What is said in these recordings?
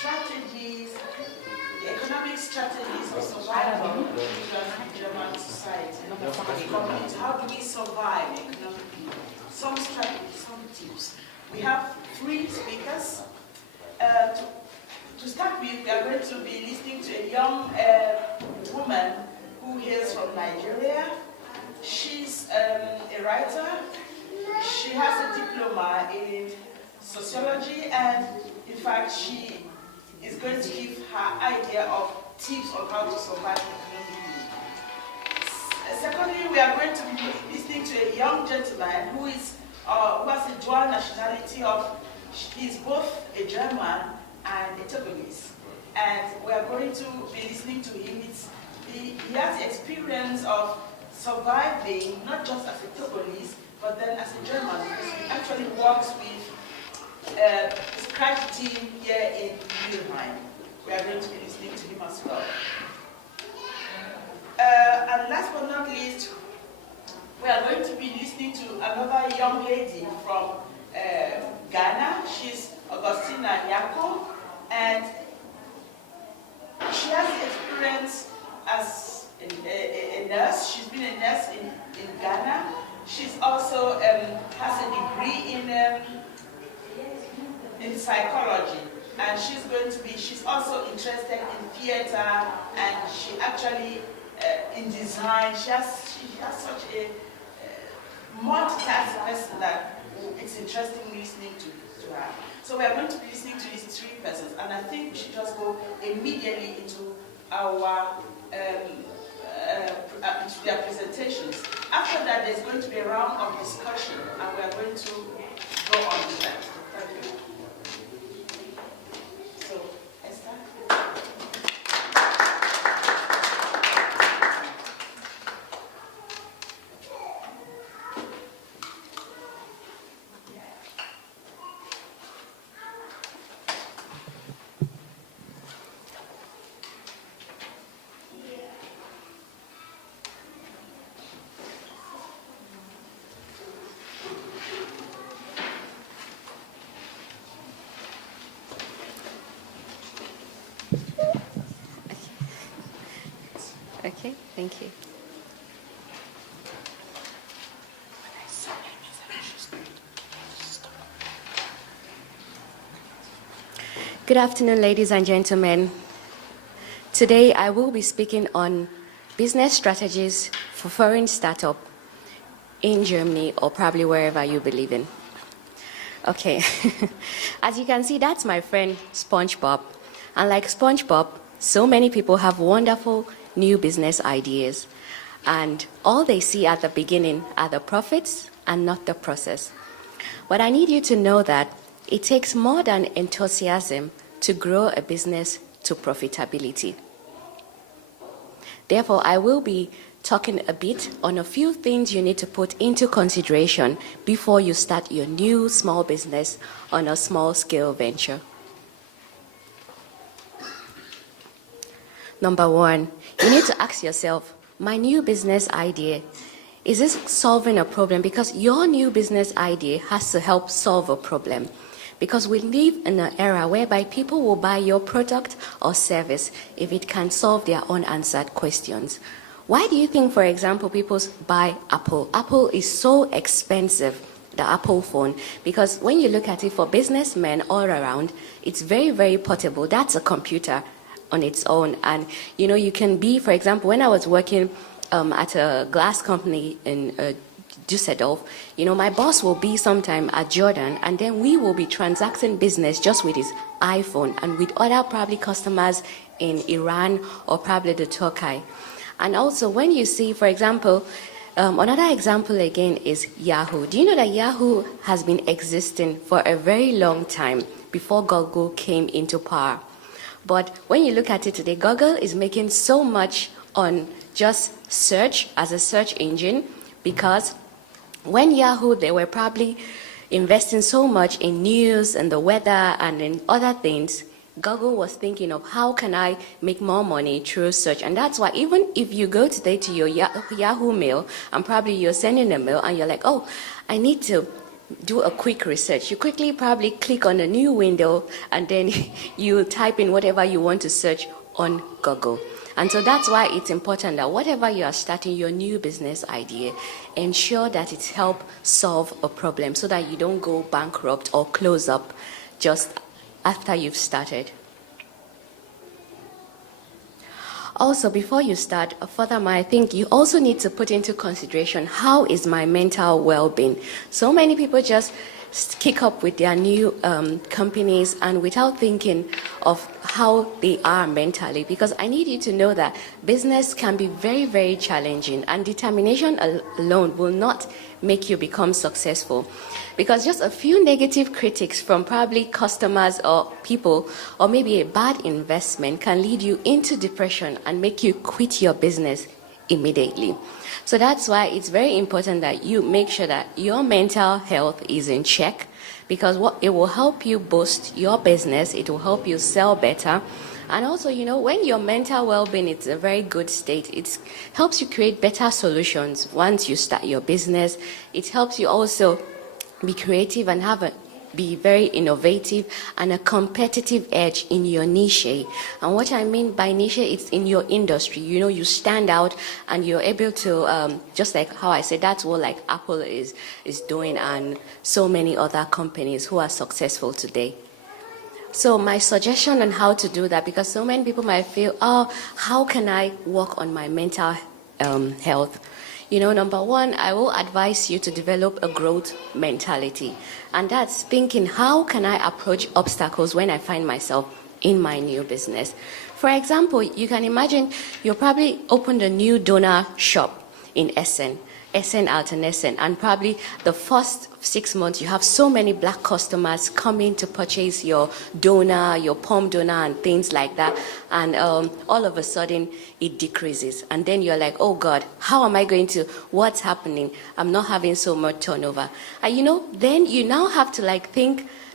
strategies, the economic strategies of survival in German society. How do we survive economically? Some strategies, some tips. We have 3 speakers. To start with, we are going to be listening to a young woman who hails from Nigeria. She's a writer. She has a diploma in sociology, and in fact, she is going to give her idea of tips on how to survive economically. Secondly, we are going to be listening to a young gentleman who has a dual nationality he's both a German and a Togolese. And we are going to be listening to him. He has the experience of surviving, not just as a Togolese, but then as a German, because he actually works with the Scratch team here in Mülheim. We are going to be listening to him as well. And last but not least, we are going to be listening to another young lady from Ghana. She's Augustina Nyako, and she has the experience as a nurse. She's been a nurse in Ghana. She's also has a degree in psychology, and she's also interested in theater, and she actually in design. She has such a multitask person that it's interesting listening to her. So we are going to be listening to these 3 persons, and I think we should just go immediately into our into their presentations. After that, there's going to be a round of discussion, and we are going to go on with that. Thank you. So, Esther? Okay, thank you. Good afternoon, ladies and gentlemen. Today I will be speaking on business strategies for foreign startup in Germany or probably wherever you believe in. Okay, as you can see, that's my friend SpongeBob. And like SpongeBob, so many people have wonderful new business ideas, and all they see at the beginning are the profits and not the process. But I need you to know that it takes more than enthusiasm to grow a business to profitability. Therefore, I will be talking a bit on a few things you need to put into consideration before you start your new small business on a small scale venture. Number 1, you need to ask yourself, my new business idea, is this solving a problem? Because your new business idea has to help solve a problem. Because we live in an era whereby people will buy your product or service if it can solve their unanswered questions. Why do you think, for example, people buy Apple? Apple is so expensive, the Apple phone, because when you look at it for businessmen all around, it's very, very portable. That's a computer on its own. And you can be, for example, when I was working at a glass company in Düsseldorf, my boss will be sometime at Jordan, and then we will be transacting business just with his iPhone and with other probably customers in Iran or probably the Turkey. And also when you see, for example, another example again is Yahoo. Do you know that Yahoo has been existing for a very long time before Google came into power? But when you look at it today, Google is making so much on just search as a search engine, because when Yahoo, they were probably investing so much in news and the weather and in other things, Google was thinking of how can I make more money through search. And that's why even if you go today to your Yahoo mail and probably you're sending a mail and you're like, oh, I need to do a quick research. You quickly probably click on a new window and then you type in whatever you want to search on Google. And so that's why it's important that whatever you are starting, your new business idea, ensure that it helps solve a problem so that you don't go bankrupt or close up just after you've started. Also, before you start, furthermore, I think you also need to put into consideration, how is my mental well-being? So many people just kick up with their new companies and without thinking of how they are mentally, because I need you to know that business can be very, very challenging, and determination alone will not make you become successful, because just a few negative critics from probably customers or people, or maybe a bad investment, can lead you into depression and make you quit your business immediately. So that's why it's very important that you make sure that your mental health is in check, because it will help you boost your business, it will help you sell better. And also, when your mental well-being is a very good state, it helps you create better solutions once you start your business. It helps you also be creative and be very innovative and a competitive edge in your niche. And what I mean by niche, it's in your industry. You stand out and you're able to, just like how I said, that's what like Apple is doing, and so many other companies who are successful today. So my suggestion on how to do that, because so many people might feel, how can I work on my mental health? Number one, I will advise you to develop a growth mentality. And that's thinking, how can I approach obstacles when I find myself in my new business? For example, you can imagine you probably opened a new donor shop in Essen Altenessen, and probably the first 6 months you have so many black customers coming to purchase your donor, your palm donor and things like that, and all of a sudden it decreases, and then you're like, oh God, how am I going to, what's happening? I'm not having so much turnover. And then you now have to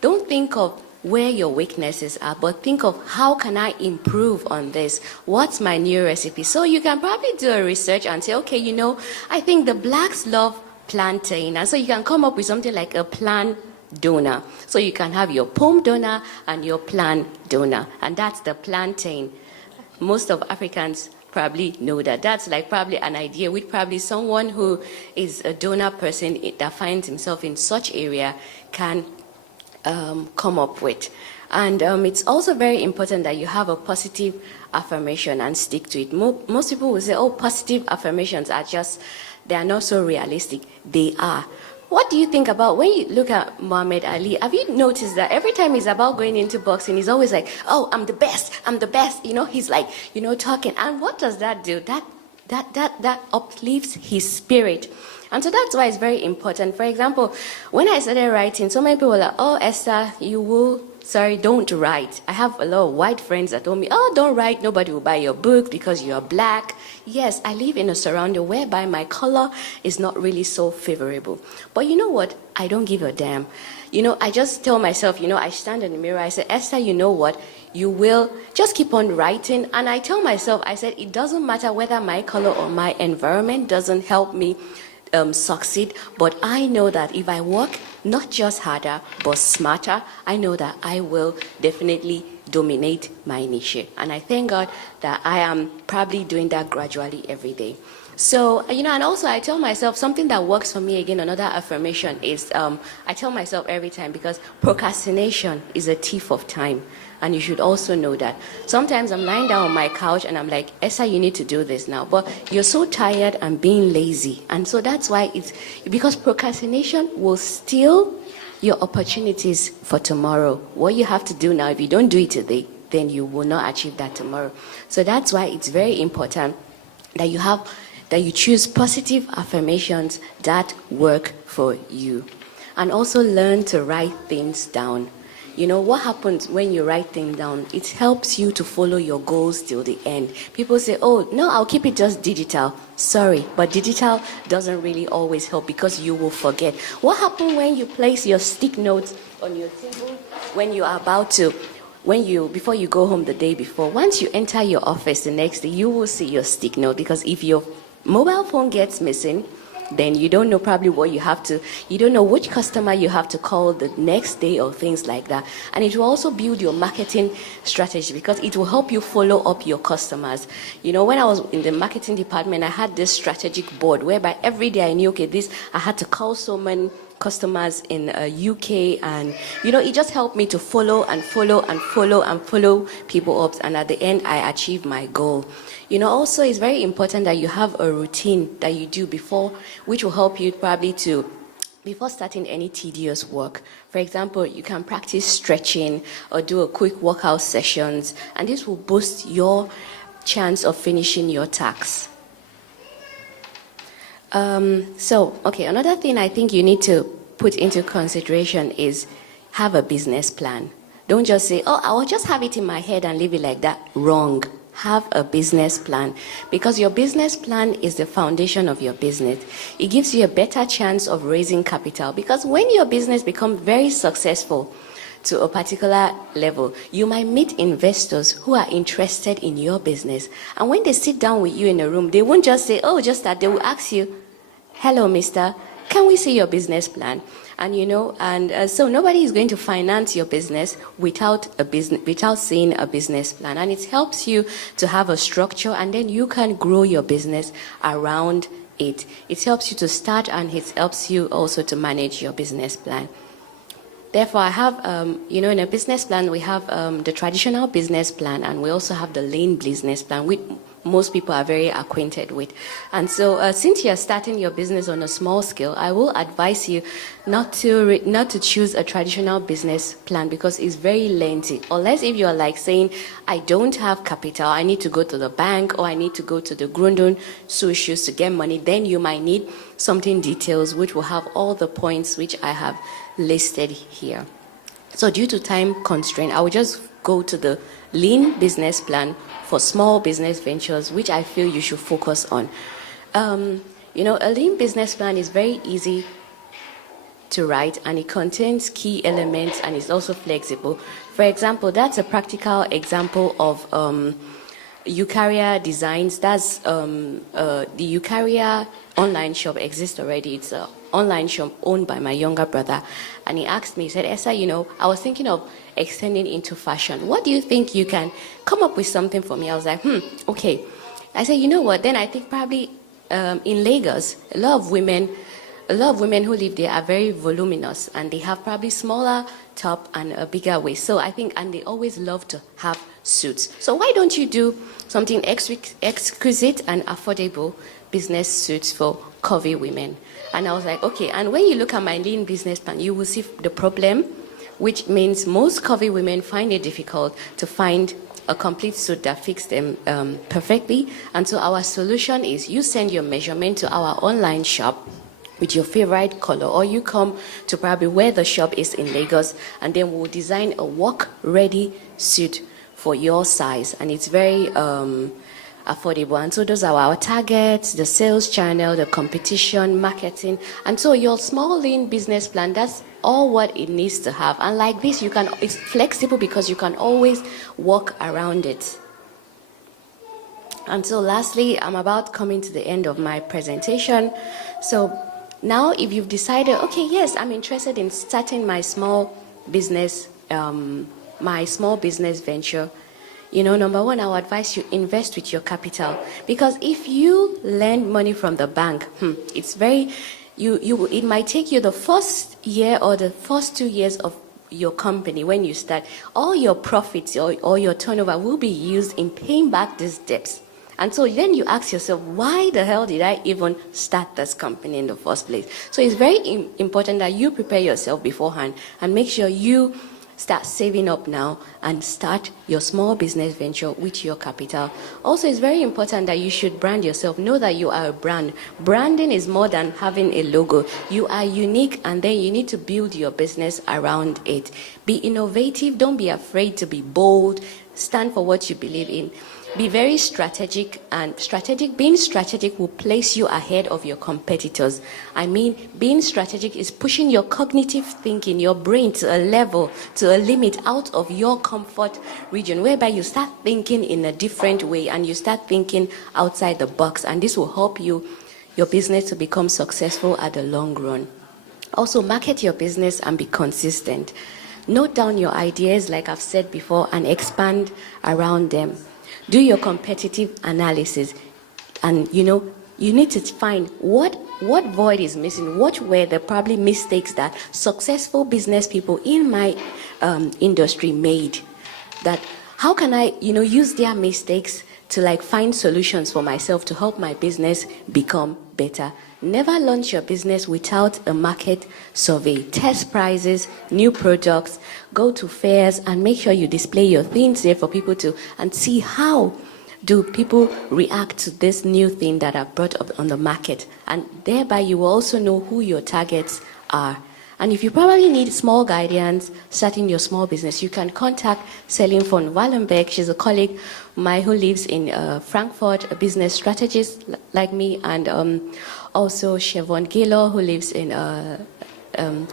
don't think of where your weaknesses are, but think of, how can I improve on this? What's my new recipe? So you can probably do a research and say, okay, I think the blacks love plantain. And so you can come up with something like a plant donor. So you can have your palm donor and your plant donor. And that's the plantain. Most of Africans probably know that. That's like probably an idea with probably someone who is a donor person that finds himself in such area can come up with. And it's also very important that you have a positive affirmation and stick to it. Most people will say, positive affirmations they are not so realistic. They are. What do you think about when you look at Muhammad Ali? Have you noticed that every time he's about going into boxing, he's always like, I'm the best, I'm the best. He's like, talking. And what does that do? That uplifts his spirit. And so that's why it's very important. For example, when I started writing, so many people were like, Esther, don't write. I have a lot of white friends that told me, don't write, nobody will buy your book because you're black. Yes, I live in a surrounding whereby my color is not really so favorable. But you know what? I don't give a damn. I just tell myself, I stand in the mirror, I say, Esther, you know what? You will just keep on writing. And I tell myself, I said, it doesn't matter whether my color or my environment doesn't help me succeed, but I know that if I work not just harder but smarter, I know that I will definitely dominate my niche. And I thank God that I am probably doing that gradually every day. So, and also I tell myself something that works for me, again, another affirmation is, I tell myself every time, because procrastination is a thief of time. And you should also know that. Sometimes I'm lying down on my couch and I'm like, Esther, you need to do this now. But you're so tired and being lazy. And so that's why because procrastination will steal your opportunities for tomorrow. What you have to do now, if you don't do it today, then you will not achieve that tomorrow. So that's why it's very important that you choose positive affirmations that work for you. And also learn to write things down. What happens when you write things down? It helps you to follow your goals till the end. People say, no, I'll keep it just digital. Sorry, but digital doesn't really always help because you will forget. What happens when you place your stick notes on your table before you go home the day before? Once you enter your office the next day, you will see your stick note, because if your mobile phone gets missing, then you don't know probably you don't know which customer you have to call the next day or things like that. And it will also build your marketing strategy because it will help you follow up your customers. You know, when I was in the marketing department, I had this strategic board whereby every day I knew, okay, I had to call so many customers in UK, and it just helped me to follow people up, and at the end I achieved my goal. Also it's very important that you have a routine that you do which will help you probably before starting any tedious work. For example, you can practice stretching or do a quick workout sessions, and this will boost your chance of finishing your tasks. Another thing I think you need to put into consideration is have a business plan. Don't just say, I will just have it in my head and leave it like that. Wrong. Have a business plan, because your business plan is the foundation of your business. It gives you a better chance of raising capital, because when your business becomes very successful to a particular level, you might meet investors who are interested in your business. And when they sit down with you in a room, they won't just say, just that. They will ask you, hello, mister, can we see your business plan? And so nobody is going to finance your business without seeing a business plan. And it helps you to have a structure, and then you can grow your business around it. It helps you to start, and it helps you also to manage your business plan. Therefore, I have, in a business plan, we have the traditional business plan, and we also have the lean business plan, which most people are very acquainted with. And so since you're starting your business on a small scale, I will advise you not to choose a traditional business plan, because it's very lengthy. Unless if you're like saying, I don't have capital, I need to go to the bank, or I need to go to the Grundon socials to get money, then you might need something details which will have all the points which I have listed here. So due to time constraint, I will just go to the lean business plan for small business ventures, which I feel you should focus on. A lean business plan is very easy to write, and it contains key elements, and it's also flexible. For example, that's a practical example of Eukarya Designs. That's the Eukarya online shop exists already. It's an online shop owned by my younger brother, and he asked me, he said, Esther, I was thinking of extending into fashion. What do you think? You can come up with something for me? I was like, okay. I said, you know what? Then I think probably in Lagos, a lot of women who live there are very voluminous, and they have probably smaller top and a bigger waist. So I think, and they always love to have suits. So why don't you do something exquisite and affordable business suits for curvy women? And I was like, okay. And when you look at my lean business plan, you will see the problem, which means most curvy women find it difficult to find a complete suit that fits them perfectly. And so our solution is you send your measurement to our online shop with your favorite color, or you come to probably where the shop is in Lagos, and then we'll design a work-ready suit for your size. And it's very affordable. And so those are our targets, the sales channel, the competition, marketing. And so your small lean business plan, that's all what it needs to have. And like this, it's flexible because you can always work around it. And so lastly, I'm about coming to the end of my presentation. So now if you've decided, okay, yes, I'm interested in starting my small business venture, number one, I would advise you invest with your capital, because if you lend money from the bank, it might take you the first year or the first 2 years of your company when you start. All your profits or your turnover will be used in paying back these debts. And so then you ask yourself, why the hell did I even start this company in the first place? So it's very important that you prepare yourself beforehand and make sure you start saving up now and start your small business venture with your capital. Also, it's very important that you should brand yourself. Know that you are a brand. Branding is more than having a logo. You are unique, and then you need to build your business around it. Be innovative. Don't be afraid to be bold. Stand for what you believe in. Be very strategic, and being strategic will place you ahead of your competitors. I mean, being strategic is pushing your cognitive thinking, your brain to a level, to a limit out of your comfort region, whereby you start thinking in a different way and you start thinking outside the box, and this will help you, your business to become successful at the long run. Also, market your business and be consistent. Note down your ideas, like I've said before, and expand around them. Do your competitive analysis. And, you need to find what void is missing, what were the probably mistakes that successful business people in my industry made. That how can I, use their mistakes to find solutions for myself to help my business become better. Never launch your business without a market survey. Test prices, new products, go to fairs, and make sure you display your things there for people and see how do people react to this new thing that I've brought up on the market. And thereby you will also know who your targets are. And if you probably need small guidance starting your small business, you can contact Celine von Wallenberg. She's a colleague of mine who lives in Frankfurt, a business strategist like me, and also Siobhan Gaylor, who lives in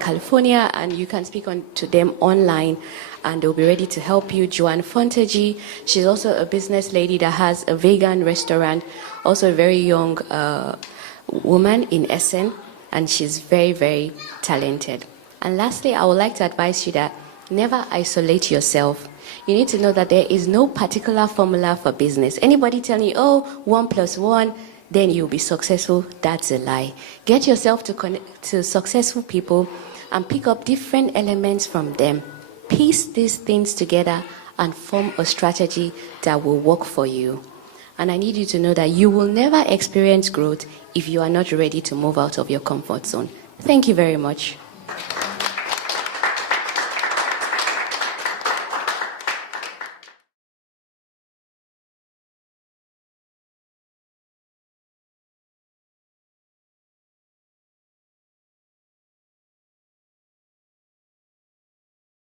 California, and you can speak to them online, and they'll be ready to help you. Joanne Fontagy, she's also a business lady that has a vegan restaurant, also a very young woman in Essen, and she's very, very talented. And lastly, I would like to advise you that never isolate yourself. You need to know that there is no particular formula for business. Anybody telling you, 1 + 1, then you'll be successful, that's a lie. Get yourself to connect to successful people and pick up different elements from them. Piece these things together and form a strategy that will work for you. And I need you to know that you will never experience growth if you are not ready to move out of your comfort zone. Thank you very much.